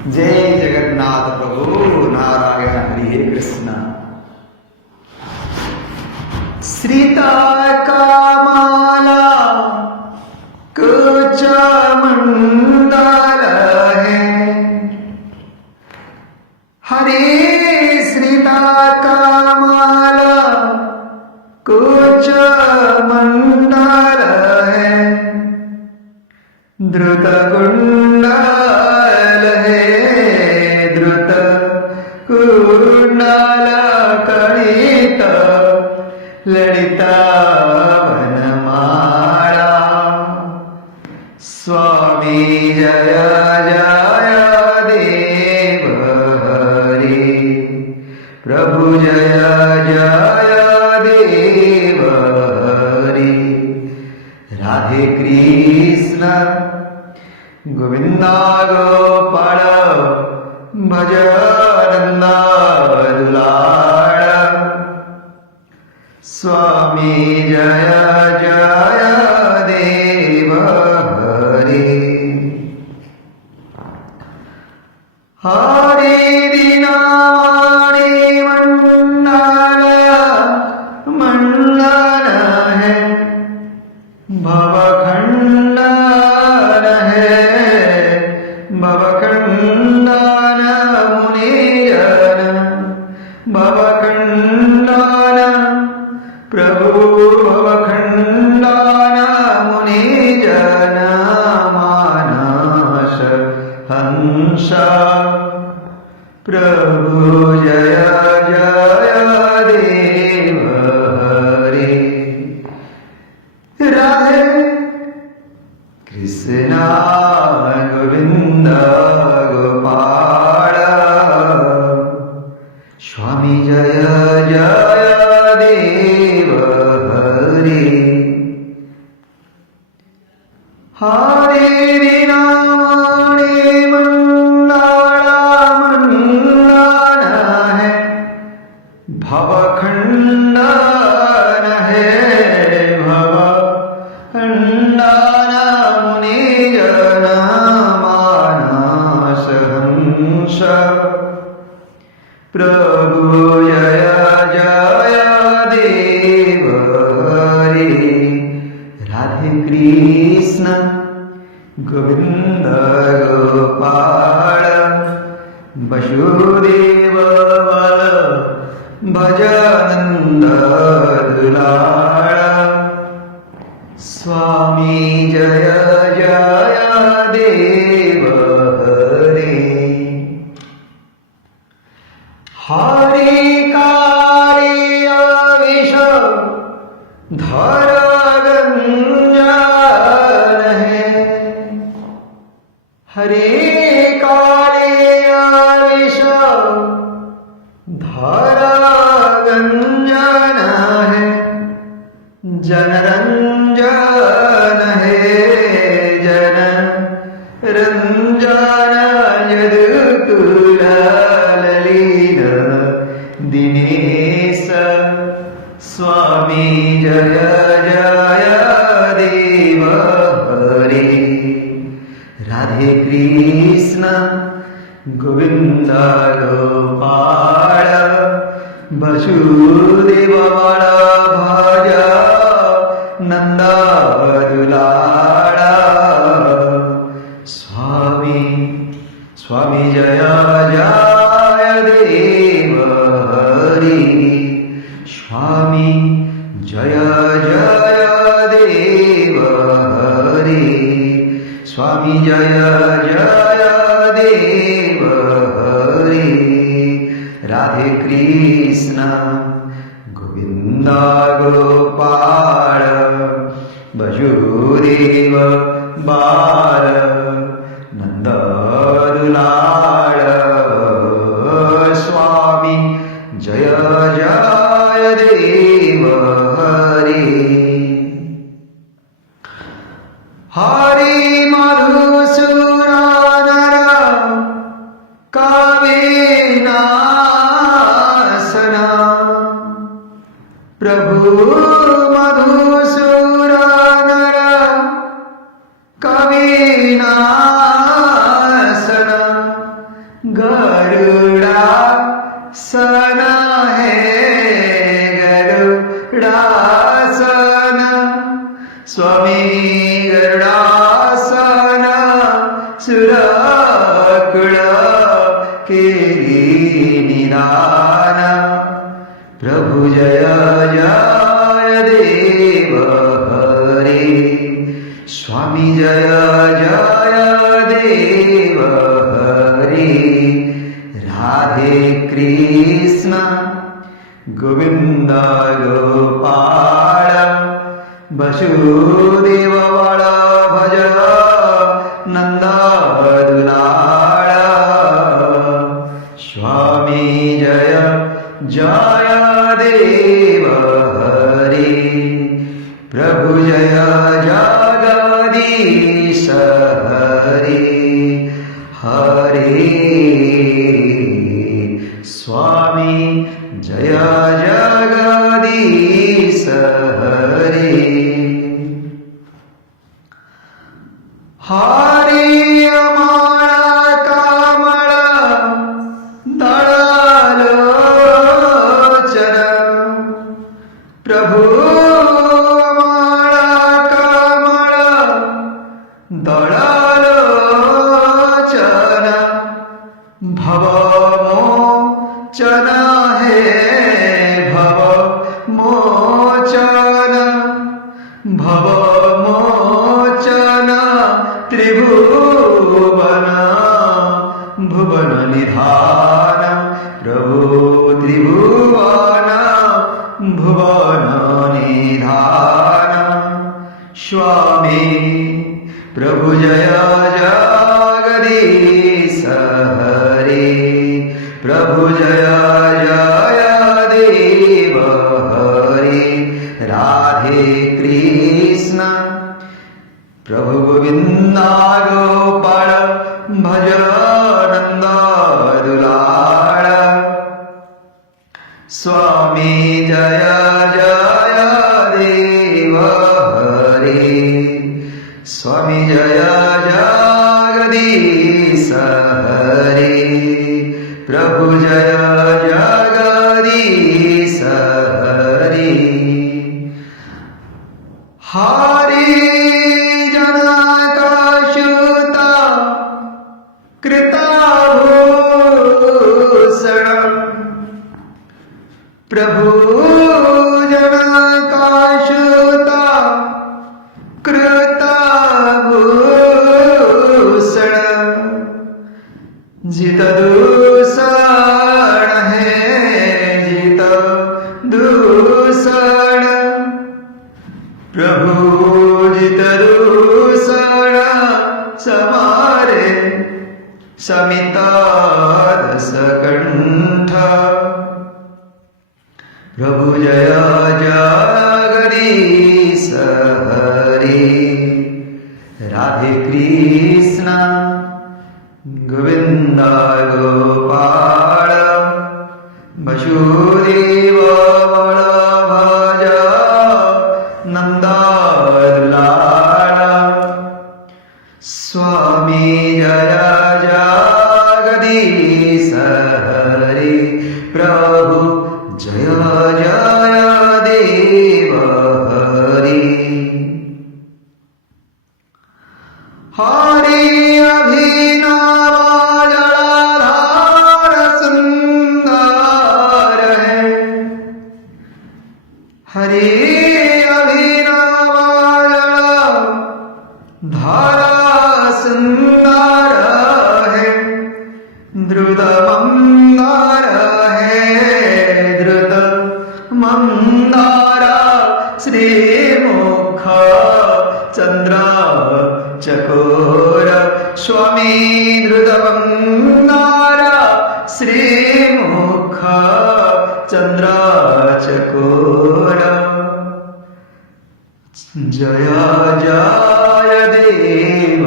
जय जगन्नाथ प्रभु नारायण हरि हे कृष्ण। श्रीता कामाला कुछ मंडल है, हरे श्रीता कामाला कुछ मंडल है, द्रुत कुंडल है, द्रुत कुंडल कणित ललिता वनमाला। स्वामी जय जय देव हरि, प्रभु जय जय देव हरि। राधे कृष्ण गोविंदा गोपाळ भज नंदा दुलाळ। स्वामी जय जय देव हरि। हरे दीनावाणी मंडल मंडल है, भवखंडन है, भवखंडन मुनिजन, भवखंडन प्रभु, भवखंडन मुनिजन मानस हंस। प्रभु जय जय देव हरि। राधे कृष्ण गोविंद गोपाल। स्वामी जय जय देव हरि। हरे दीनावाणी मंडल मंडल है, भवखंडन है, भवखंडन मुनिजन मानस हंस। प्रभु जय जय देव हरि। राधे कृष्ण गोविंद गोपाल वसुदेव बल भज नंद दुलाळ। स्वामी जय जय देव हरि। हरि काले विष धर गंजन है, हरे काले विष धर गंजन है, जनरंजन है, जन रंजन यदुकुल ललित दिनेश। स्वामी जय जय देव हरि। राधे कृष्ण गोविंद गोपाल वसुदेव बल भज नंद दुलाळ। स्वामी स्वामी जय जय देव हरि। स्वामी जय जय देव हरि। स्वामी जय जय देव हरि। राधे कृष्ण गोविंद गोपाल वसुदेव बाल नंद दुलाळ। स्वामी जय जय देव हरि। हरि मधुसूदन कविनाशन, प्रभु मधुसूदन कविनाशन। सुरकुळ केली निदान प्रभु जय जय देव हरे स्वामी जय जय देव हरे राधे कृष्ण गोविंद गोपाळ वसुदेव बाळ भज नंद दुलाळ स्वामी जय जय देव हरे प्रभु जय जगदीश हरे हरे स्वामी जय जगदीश हरे हरे अमाळ कामळ दळालोचन प्रभु अमाळ कामळ दळालोचन भवमोचन हे भवमोचन भवमोचन त्रिभुवन भुवन निधान प्रभु त्रिभुवन भुवन निधान स्वामी प्रभु जय जगदीश हरे प्रभु जय जय देव हरे राधे कृष्ण प्रभु गोविंद गोपाळ भज नंद दुलाळ स्वामी जय जय देव हरे स्वामी जय जगदीश हरे प्रभु जय जगदीश हरे हरे जनकाशुता कृताभूषण प्रभु जनकाशुता कृताभूषण जित दूषण है जित दूषण प्रभु जित दूषण समारे समिता दशकंठ प्रभु जय जगदीश हरे राधे कृष्ण गोविंद गोपाळ वसुदेव बाळ भज नंद दुलाळ स्वामी जय जगदीश हरे प्रभु जय जय देव हरे हरे अभिनव जलाधार सुंदर है हरे अभिनव जलाधार सुंदर है द्रुत मंदार है द्रुत मंदार श्रीमुख चंद्र चकोर स्वामी धृतवंदार श्रीमुख चंद्र चकोर जय जय देव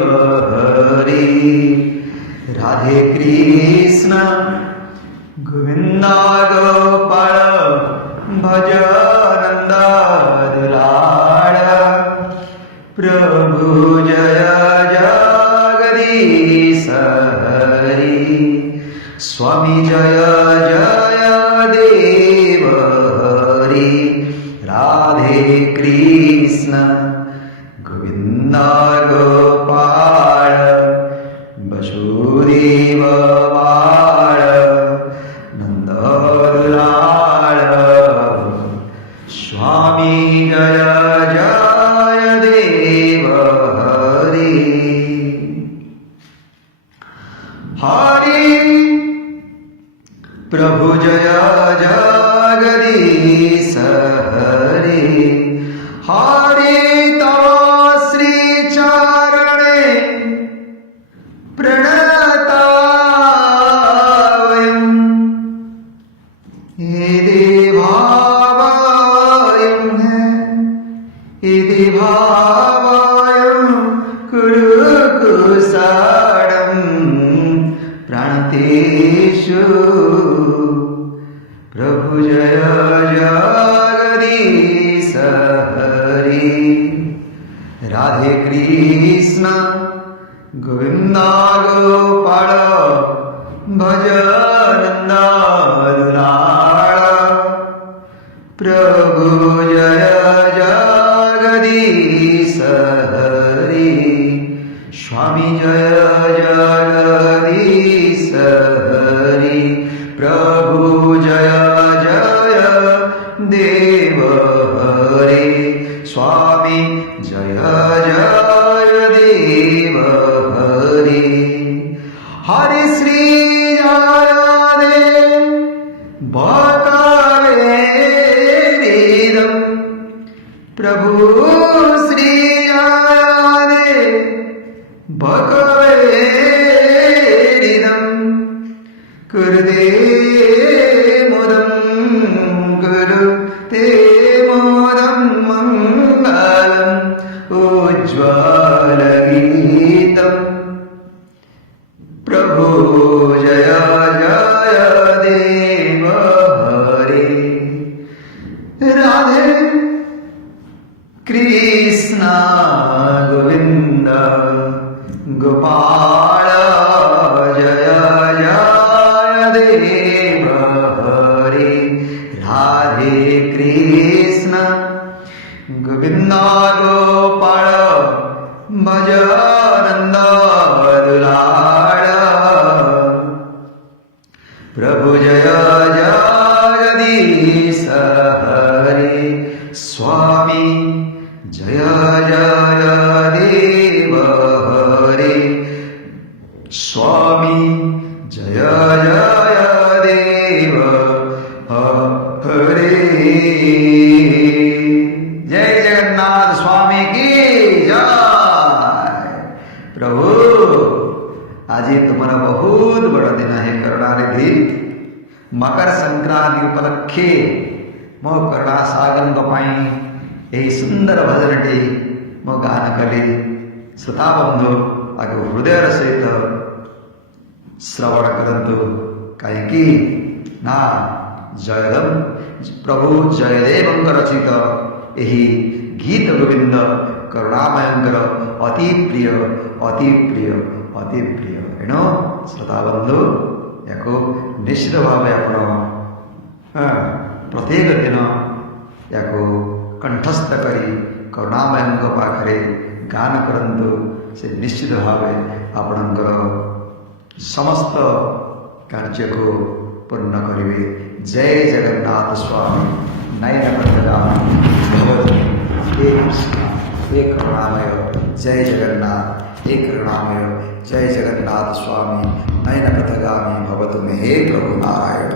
हरे राधे कृष्ण गोविंद गोपाळ भज नंद दुलाळ प्रभु जय जगदीश हरे स्वामी जय जय देव हरे राधे कृष्ण गोविंद गोपाळ हरि प्रभु जय जगदीश हरि हरि तव श्री चरणे प्रणतावयम् यदि भावयम् यदि भावयम् कुरु कुशलम् प्रणतेषु प्रभु जय जगदीश हरि राधे कृष्ण गोविंद गोपाल भज नंद दुलाल प्रभु जय जगदीश हरि स्वामी जय जगदीश हरि प्रभु जय जय देव हरे स्वामी जय जय देव हरे हरि श्री जय देव भक्तवेदम् प्रभु श्री जय देव भक्तवेदम् कुरुते मोदं कुरुते मोदं मङ्गलम् उज्ज्वलगीतम् प्रभु जय जय देव हरे राधे कृष्ण गोविंद गोपाल जय जय देव हरे राधे कृष्ण गोविंद गोपाल भज नंद दुलाल प्रभु जय जगदीश हरे स्वामी जय जय देव हरे स्वामी जय जय देव हरे जय जगन्नाथ स्वामी की जय प्रभु आज तुम बहुत बड़ दिन है करुणानिधि मकर संक्रांति उपलक्षे मो करुणा सागर यही सुंदर भजनटी मो गान कली श्रोताबंधु आगे हृदय सहित श्रवण करंतु कहीं ना जयदेव प्रभु जयदेव रचित यही गीत गोविंद करुणामयंकर अति प्रिय अति प्रिय अति प्रिय एणु श्रोताबंधु या निश्चित भाव प्रत्येक दिन या कंठस्थ करी करुणामय पाखे गान करंतु से निश्चित भाव आपणकर समस्त कार्य को पूर्ण करेंगे। जय जगन्नाथ स्वामी नयन प्रदान भगवती हे कृष्ण हे करुणामय जय जगन्नाथ हे करुणामय जय जगन्नाथ स्वामी नयन पथगामी भवतु मे हे प्रभु नारायण।